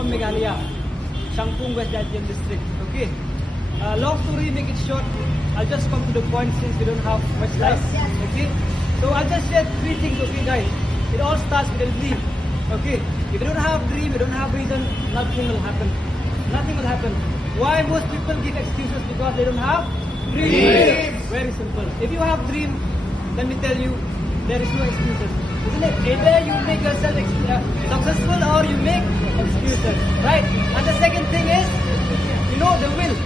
from Meghalaya, Shangpung, West Dajian district. Okay. Long story, make it short. I'll just come to the point since we don't have much time. Okay. So I'll just share three things. Okay, guys. It all starts with a dream. Okay. If you don't have dream, you don't have reason, nothing will happen. Nothing will happen. Why most people give excuses? Because they don't have dream. Very simple. If you have dream, let me tell you, there is no excuses. Isn't it? Either you make yourself successful or you make excuses. Right? And the second thing is, you know, the will.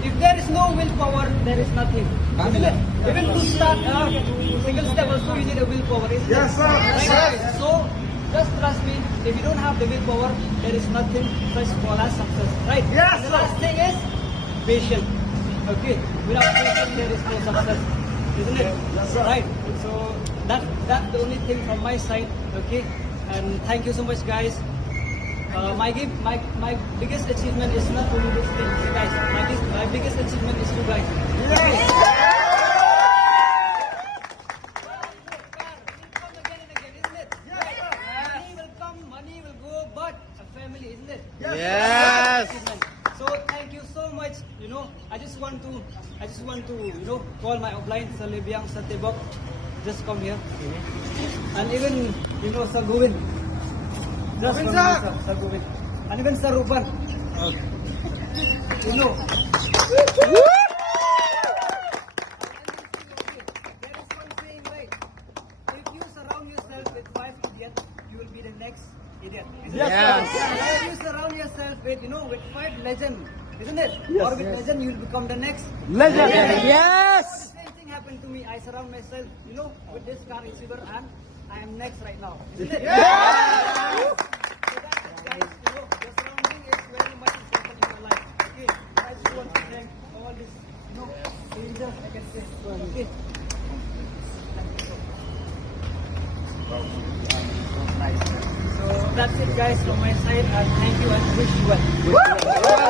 If there is no willpower, there is nothing. Isn't it? Even to start a single step also you need a willpower. Yes, sir. Right? So, just trust me, if you don't have the willpower, there is nothing such called as success. Right? Yes, and the last thing is patience. Okay? Without patience, there is no success. Isn't it? Yes, sir. Right? So, that's the only thing from my side. Okay? And thank you so much, guys. My biggest achievement is not only this thing, guys. My biggest achievement is you guys. Okay? Money will go, but a family, isn't it? Yes. So thank you so much. You know, I just want to, you know, call my offline Sir Lebiang, Sir Tebok, just come here, and even, you know, Sir Govind, just come here, Sir Govind, and even Sir Rupan. You know. There is one saying, right? If you surround yourself with 5 idiots, you will be the next idiot. Yes. If you surround yourself with, you know, with 5 legends, isn't it? Or with legend, you will become the next Legend. legend. Yes. So the same thing happened to me. I surround myself, you know, with this car receiver, and I am next right now. Isn't it? So that's it, guys. You know, your surrounding is very much important in your life. Okay. I just want to thank all this, you know, angels, I can say. Okay. So that's it, guys, from my side, and thank you and wish you well.